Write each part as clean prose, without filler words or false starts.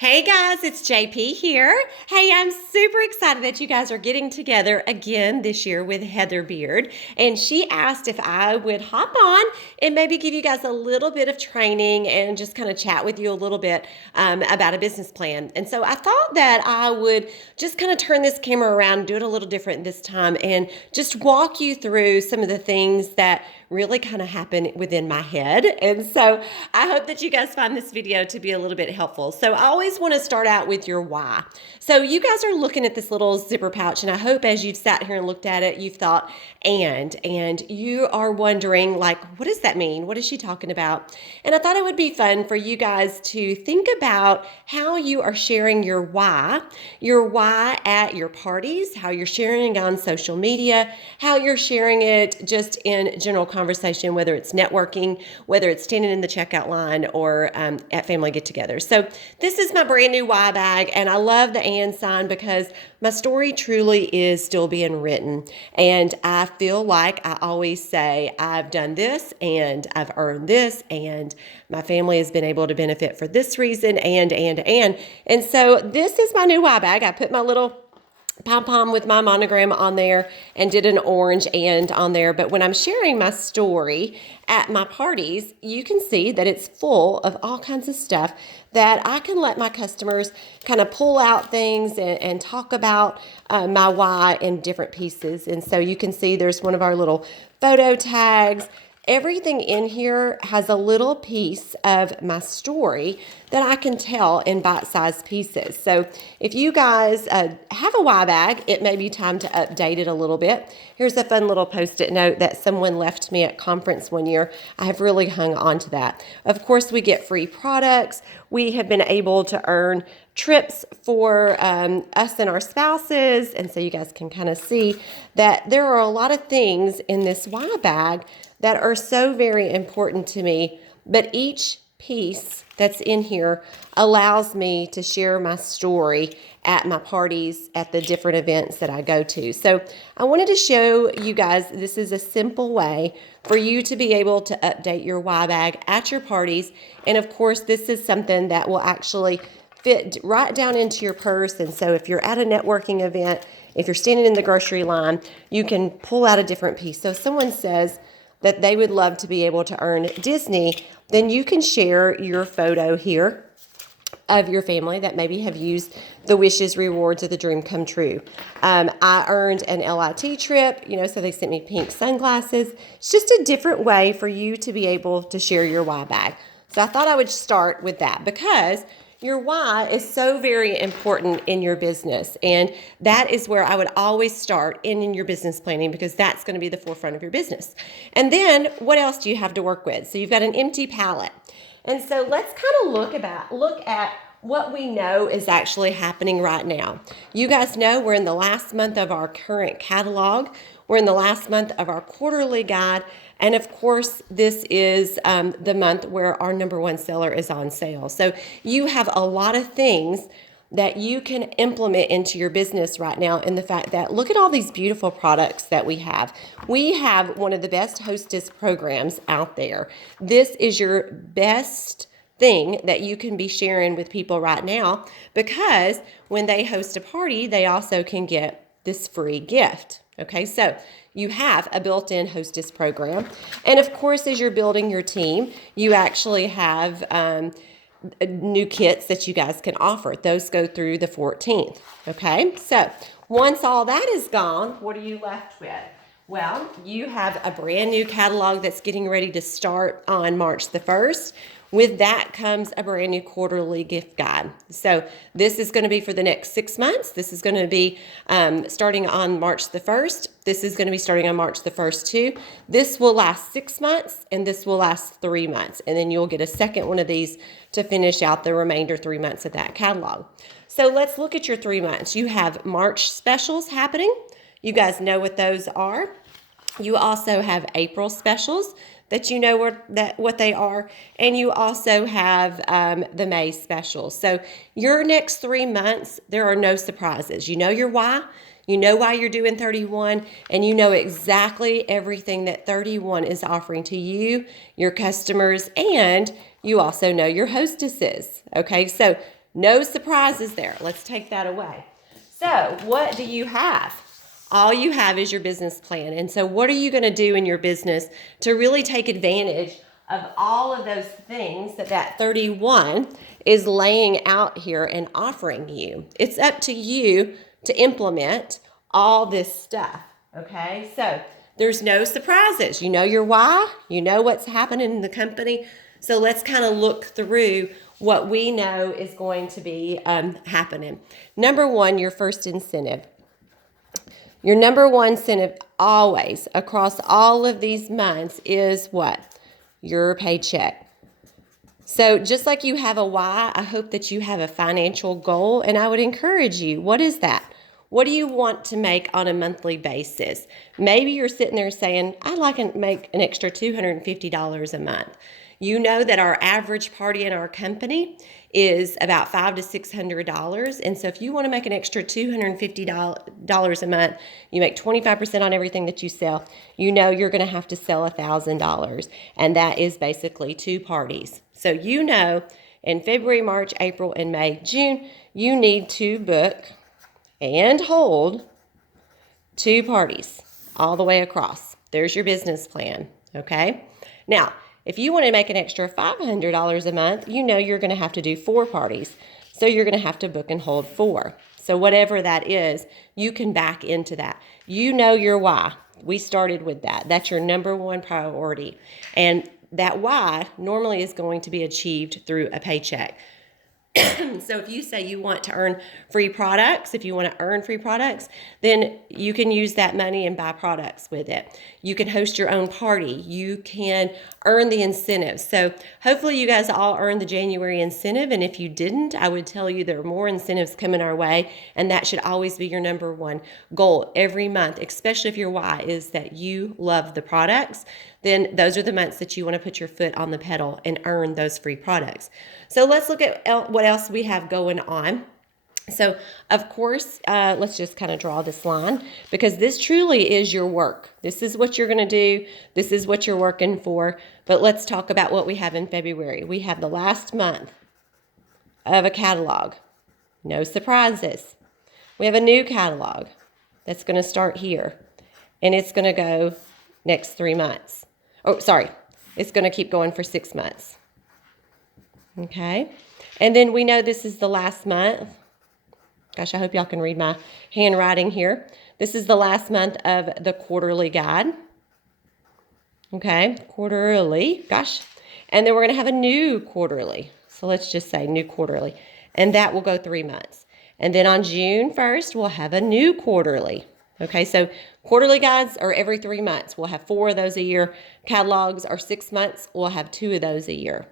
Hey guys, it's JP here. Hey, I'm super excited that you guys are getting together again this year with Heather Beard. And she asked if I would hop on and maybe give you guys a little bit of training and just kind of chat with you a little bit about a business plan. And so I thought that I would just kind of turn this camera around and do it a little different this time and just walk you through some of the things that really kind of happen within my head. And so I hope that you guys find this video to be a little bit helpful. So I always want to start out with your why. So you guys are looking at this little zipper pouch, and I hope as you've sat here and looked at it, you've thought, and you are wondering, like, what does that mean? What is she talking about? And I thought it would be fun for you guys to think about how you are sharing your why at your parties, how you're sharing it on social media, how you're sharing it just in general conversation, whether it's networking, whether it's standing in the checkout line or at family get-togethers. So this is my brand new why bag, and I love the and sign because my story truly is still being written. And I feel like I always say, I've done this and I've earned this and my family has been able to benefit for this reason and. And so this is my new why bag. I put my little pom-pom with my monogram on there and did an orange and on there. But when I'm sharing my story at my parties, you can see that it's full of all kinds of stuff that I can let my customers kind of pull out things and talk about my why in different pieces. And so you can see there's one of our little photo tags. Everything in here has a little piece of my story that I can tell in bite-sized pieces. So if you guys have a why bag, it may be time to update it a little bit. Here's a fun little post-it note that someone left me at conference one year. I have really hung on to that. Of course, we get free products. We have been able to earn trips for us and our spouses. And so you guys can kind of see that there are a lot of things in this why bag that are so very important to me, but each piece that's in here allows me to share my story at my parties, at the different events that I go to. So I wanted to show you guys, this is a simple way for you to be able to update your why bag at your parties. And of course, this is something that will actually fit right down into your purse. And so if you're at a networking event, if you're standing in the grocery line, you can pull out a different piece. So if someone says that they would love to be able to earn Disney, then you can share your photo here of your family that maybe have used the wishes, rewards, or the dream come true. I earned an LIT trip, so they sent me pink sunglasses. It's just a different way for you to be able to share your why bag. So I thought I would start with that because your why is so very important in your business. And that is where I would always start in your business planning because that's going to be the forefront of your business. And then what else do you have to work with? So you've got an empty palette. And so let's kind of look at what we know is actually happening right now. You guys know we're in the last month of our current catalog. We're in the last month of our quarterly guide. And of course, this is the month where our #1 seller is on sale. So you have a lot of things that you can implement into your business right now in the fact that look at all these beautiful products that we have. We have one of the best hostess programs out there. This is your best thing that you can be sharing with people right now because when they host a party, they also can get this free gift. Okay, so you have a built-in hostess program. And of course, as you're building your team, you actually have new kits that you guys can offer. Those go through the 14th. Okay, so once all that is gone, what are you left with? Well, you have a brand new catalog that's getting ready to start on March the 1st. With that comes a brand new quarterly gift guide. So this is going to be for the next 6 months. This is going to be starting on March the 1st. This is going to be starting on March the 1st too. This will last 6 months and this will last 3 months. And then you'll get a second one of these to finish out the remainder 3 months of that catalog. So let's look at your 3 months. You have March specials happening. You guys know what those are. You also have April specials that you know what they are, and you also have the May specials. So your next 3 months, there are no surprises. You know your why, you know why you're doing Thrirty-One, and you know exactly everything that Thrirty-One is offering to you, your customers, and you also know your hostesses. Okay, so no surprises there. Let's take that away. So what do you have? All you have is your business plan. And so what are you going to do in your business to really take advantage of all of those things that 31 is laying out here and offering you? It's up to you to implement all this stuff, okay? So there's no surprises. You know your why. You know what's happening in the company. So let's kind of look through what we know is going to be happening. Number one, your first incentive. Your number one incentive always across all of these months is what? Your paycheck. So just like you have a why, I hope that you have a financial goal, and I would encourage you. What is that? What do you want to make on a monthly basis? Maybe you're sitting there saying, I'd like to make an extra $250 a month. You know that our average party in our company is about $500 to $600. And so if you want to make an extra $250 a month, you make 25% on everything that you sell, you know you're going to have to sell $1,000. And that is basically 2 parties. So you know in February, March, April, and May, June, you need to book and hold 2 parties all the way across. There's your business plan, okay? Now, if you want to make an extra $500 a month, you know you're going to have to do 4 parties. So you're going to have to book and hold 4. So whatever that is, you can back into that. You know your why. We started with that. That's your number one priority. And that why normally is going to be achieved through a paycheck. So if you say you want to earn free products, if you want to earn free products, then you can use that money and buy products with it. You can host your own party. You can earn the incentives. So hopefully you guys all earned the January incentive. And if you didn't, I would tell you there are more incentives coming our way. And that should always be your number one goal every month, especially if your why is that you love the products. Then those are the months that you want to put your foot on the pedal and earn those free products. So let's look at what else we have going on. So, of course, let's just kind of draw this line because this truly is your work. This is what you're going to do. This is what you're working for. But let's talk about what we have in February. We have the last month of a catalog. No surprises. We have a new catalog that's going to start here, and it's going to go next 3 months. Oh, sorry. It's going to keep going for 6 months. Okay. And then we know this is the last month. Gosh, I hope y'all can read my handwriting here. This is the last month of the quarterly guide. Okay. Quarterly. Gosh. And then we're going to have a new quarterly. So let's just say new quarterly. And that will go 3 months. And then on June 1st, we'll have a new quarterly. Okay, so quarterly guides are every 3 months. We'll have 4 of those a year. Catalogs are 6 months. We'll have 2 of those a year.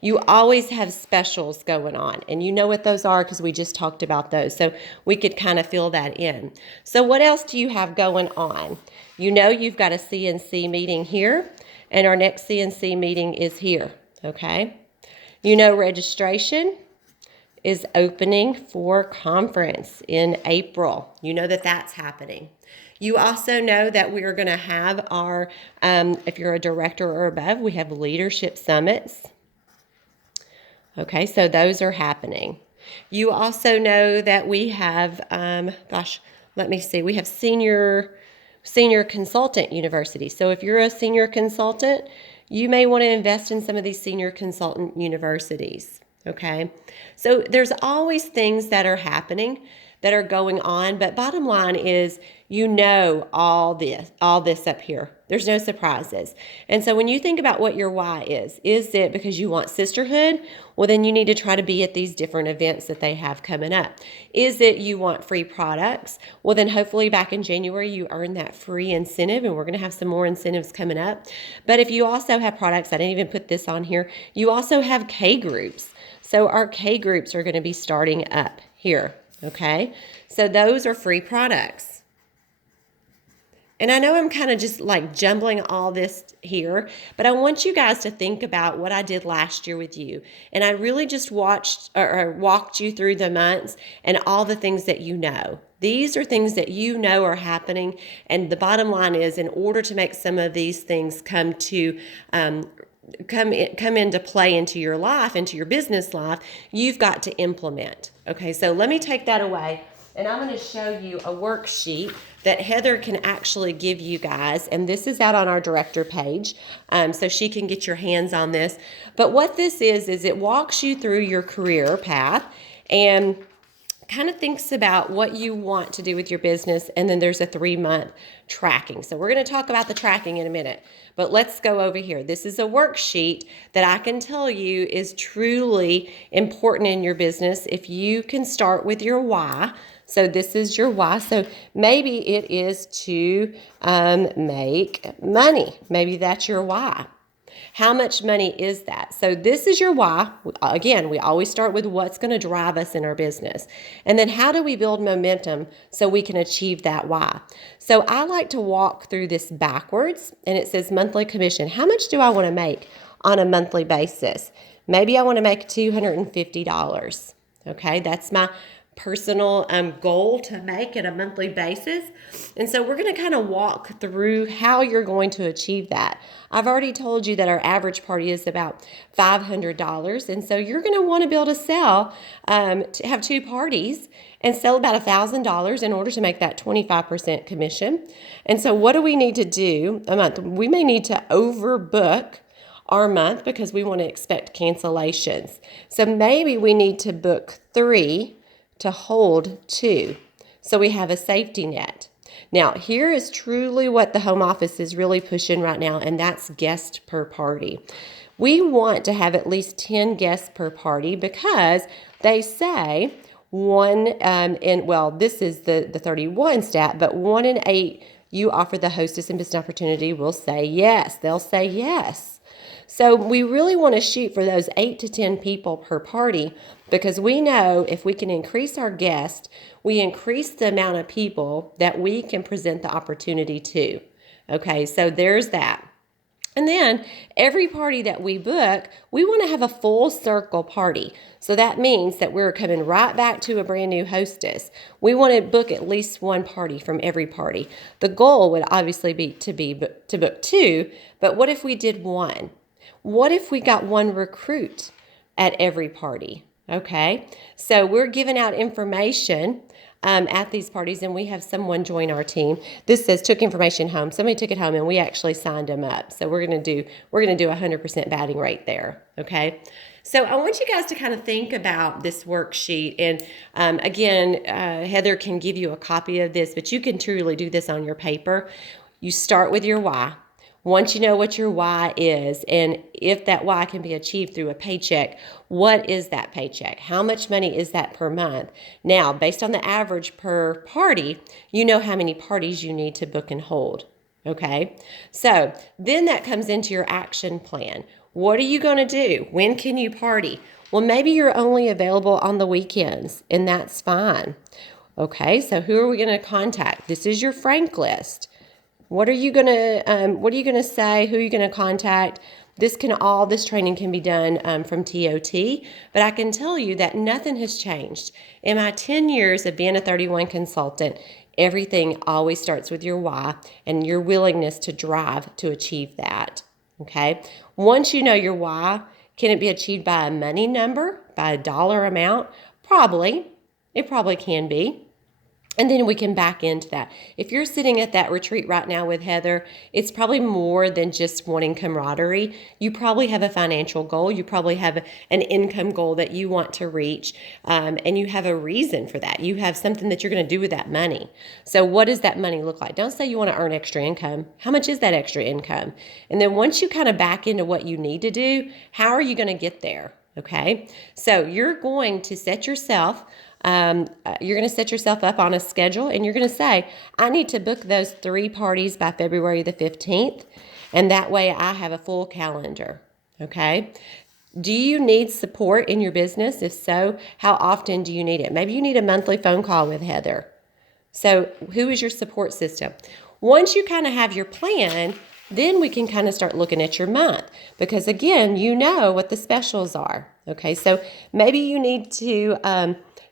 You always have specials going on, and you know what those are because we just talked about those. So we could kind of fill that in. So what else do you have going on? You know you've got a CNC meeting here, and our next CNC meeting is here, okay? You know registration is opening for conference in April. You know that that's happening. You also know that we are going to have our, if you're a director or above, we have leadership summits. Okay, so those are happening. You also know that we have, let me see, we have senior consultant university. So if you're a senior consultant, you may want to invest in some of these senior consultant universities. Okay, so there's always things that are happening that are going on, but bottom line is you know all this up here. There's no surprises. And so when you think about what your why is it because you want sisterhood? Well, then you need to try to be at these different events that they have coming up. Is it you want free products? Well, then hopefully back in January you earn that free incentive, and we're going to have some more incentives coming up. But if you also have products, I didn't even put this on here, you also have K groups. So our K groups are going to be starting up here, okay? So those are free products. And I know I'm kind of just like jumbling all this here, but I want you guys to think about what I did last year with you. And I really just walked you through the months and all the things that you know. These are things that you know are happening. And the bottom line is, in order to make some of these things come to come into play into your life, into your business life, you've got to implement. Okay, so let me take that away, and I'm going to show you a worksheet that Heather can actually give you guys, and this is out on our director page, so she can get your hands on this. But what this is it walks you through your career path and kind of thinks about what you want to do with your business, and then there's a 3-month tracking. So we're going to talk about the tracking in a minute, but let's go over here. This is a worksheet that I can tell you is truly important in your business if you can start with your why. So this is your why. So maybe it is to make money. Maybe that's your why. How much money is that? So this is your why. Again, we always start with what's going to drive us in our business. And then how do we build momentum so we can achieve that why? So I like to walk through this backwards, and it says monthly commission. How much do I want to make on a monthly basis? Maybe I want to make $250. Okay, that's my personal goal to make at a monthly basis. And so we're going to kind of walk through how you're going to achieve that. I've already told you that our average party is about $500. And so you're going to want to be able to sell, to have 2 parties and sell about $1,000 in order to make that 25% commission. And so what do we need to do a month? We may need to overbook our month because we want to expect cancellations. So maybe we need to book 3 to hold 2. So we have a safety net. Now, here is truly what the home office is really pushing right now, and that's guest per party. We want to have at least 10 guests per party because they say this is the Thrirty-One stat, but 1 in 8 you offer the hostess and business opportunity will say yes. They'll say yes. So we really want to shoot for those 8 to 10 people per party because we know if we can increase our guests, we increase the amount of people that we can present the opportunity to. Okay, so there's that. And then every party that we book, we want to have a full circle party. So that means that we're coming right back to a brand new hostess. We want to book at least 1 party from every party. The goal would obviously be to book 2, but what if we did 1? What if we got 1 recruit at every party? Okay, so we're giving out information at these parties, and we have someone join our team. This says took information home. Somebody took it home, and we actually signed them up. So we're gonna do 100% batting rate there. Okay, so I want you guys to kind of think about this worksheet, and again, Heather can give you a copy of this, but you can truly do this on your paper. You start with your why. Once you know what your why is, and if that why can be achieved through a paycheck, what is that paycheck? How much money is that per month? Now, based on the average per party, you know how many parties you need to book and hold. Okay? So then that comes into your action plan. What are you going to do? When can you party? Well, maybe you're only available on the weekends, and that's fine. Okay, so who are we going to contact? This is your Frank list. What are you gonna say? Who are you gonna contact? This training can be done from TOT, but I can tell you that nothing has changed. In my 10 years of being a Thrirty-One consultant, everything always starts with your why and your willingness to drive to achieve that. Okay. Once you know your why, can it be achieved by a money number, by a dollar amount? Probably. It probably can be. And then we can back into that. If you're sitting at that retreat right now with Heather, it's probably more than just wanting camaraderie. You probably have a financial goal. You probably have an income goal that you want to reach, and you have a reason for that. You have something that you're going to do with that money. So what does that money look like? Don't say you want to earn extra income. How much is that extra income? And then once you kind of back into what you need to do, how are you going to get there? Okay, so you're going to set yourself up on a schedule, and you're going to say, I need to book those 3 parties by February the 15th, and that way I have a full calendar. Okay. Do you need support in your business? If so, how often do you need it? Maybe you need a monthly phone call with Heather. So who is your support system? Once you kind of have your plan, then we can kind of start looking at your month, because again, you know what the specials are. Okay, so maybe you need to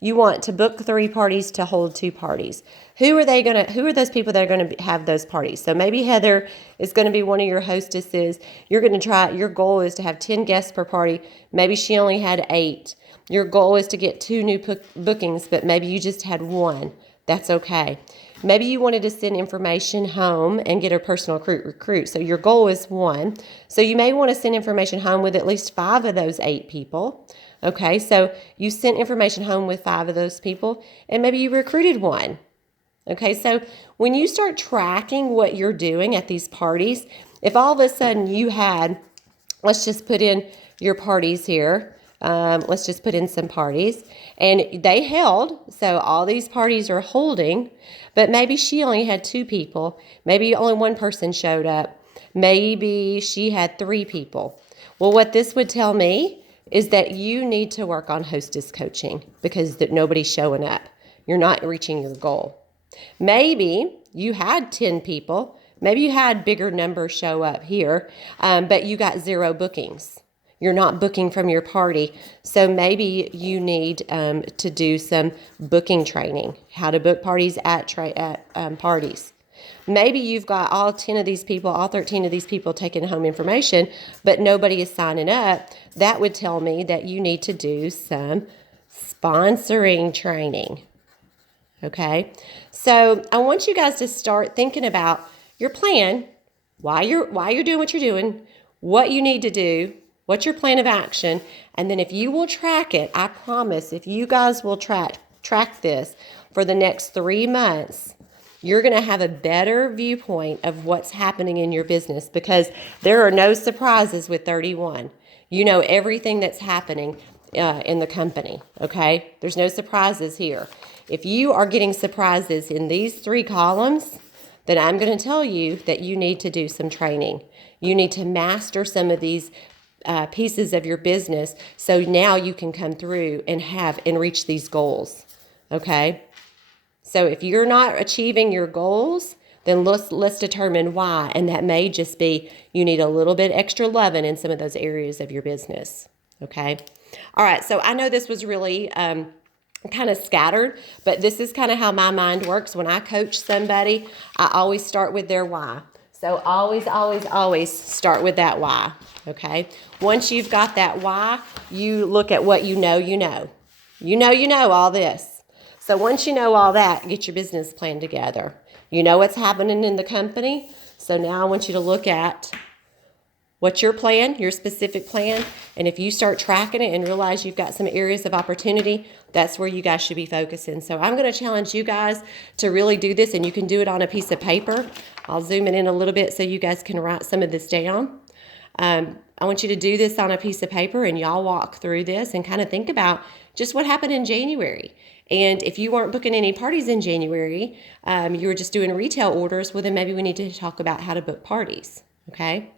you want to book 3 parties to hold 2 parties. Who are those people that are going to have those parties? So maybe Heather is going to be one of your hostesses. You're going to your goal is to have 10 guests per party. Maybe she only had 8. Your goal is to get 2 new bookings, but maybe you just had 1. That's okay. Maybe you wanted to send information home and get a personal recruit. So your goal is 1. So you may want to send information home with at least 5 of those 8 people. Okay, so you sent information home with 5 of those people, and maybe you recruited 1. Okay, so when you start tracking what you're doing at these parties, if all of a sudden you had, let's just put in your parties here. Let's just put in some parties, and they held, so all these parties are holding, but maybe she only had 2 people. Maybe only 1 person showed up. Maybe she had 3 people. Well, what this would tell me is that you need to work on hostess coaching because nobody's showing up. You're not reaching your goal. Maybe you had 10 people. Maybe you had bigger numbers show up here, but you got 0 bookings. You're not booking from your party. So maybe you need to do some booking training, how to book parties at parties. Maybe you've got all 10 of these people, all 13 of these people taking home information, but nobody is signing up. That would tell me that you need to do some sponsoring training. Okay? So I want you guys to start thinking about your plan, why you're doing what you're doing, what you need to do, what's your plan of action, and then if you will track it, I promise if you guys will track this for the next 3 months, you're going to have a better viewpoint of what's happening in your business because there are no surprises with 31. You know everything that's happening in the company, okay? There's no surprises here. If you are getting surprises in these 3 columns, then I'm going to tell you that you need to do some training. You need to master some of these pieces of your business so now you can come through and reach these goals, okay? So if you're not achieving your goals, then let's determine why. And that may just be you need a little bit extra loving in some of those areas of your business. Okay. All right. So I know this was really kind of scattered, but this is kind of how my mind works. When I coach somebody, I always start with their why. So always, always, always start with that why. Okay. Once you've got that why, you look at what you know. You know all this. So once you know all that, get your business plan together. You know what's happening in the company. So now I want you to look at what's your plan, your specific plan. And if you start tracking it and realize you've got some areas of opportunity, that's where you guys should be focusing. So I'm going to challenge you guys to really do this, and you can do it on a piece of paper. I'll zoom it in a little bit so you guys can write some of this down. I want you to do this on a piece of paper, and y'all walk through this and kind of think about just what happened in January. And if you weren't booking any parties in January, you were just doing retail orders, well, then maybe we need to talk about how to book parties, okay?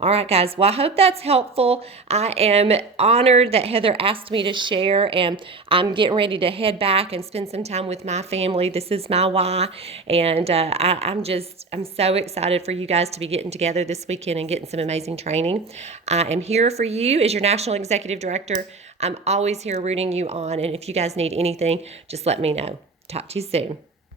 All right, guys. Well, I hope that's helpful. I am honored that Heather asked me to share, and I'm getting ready to head back and spend some time with my family. This is my why, and I'm so excited for you guys to be getting together this weekend and getting some amazing training. I am here for you as your National Executive Director. I'm always here rooting you on, and if you guys need anything, just let me know. Talk to you soon.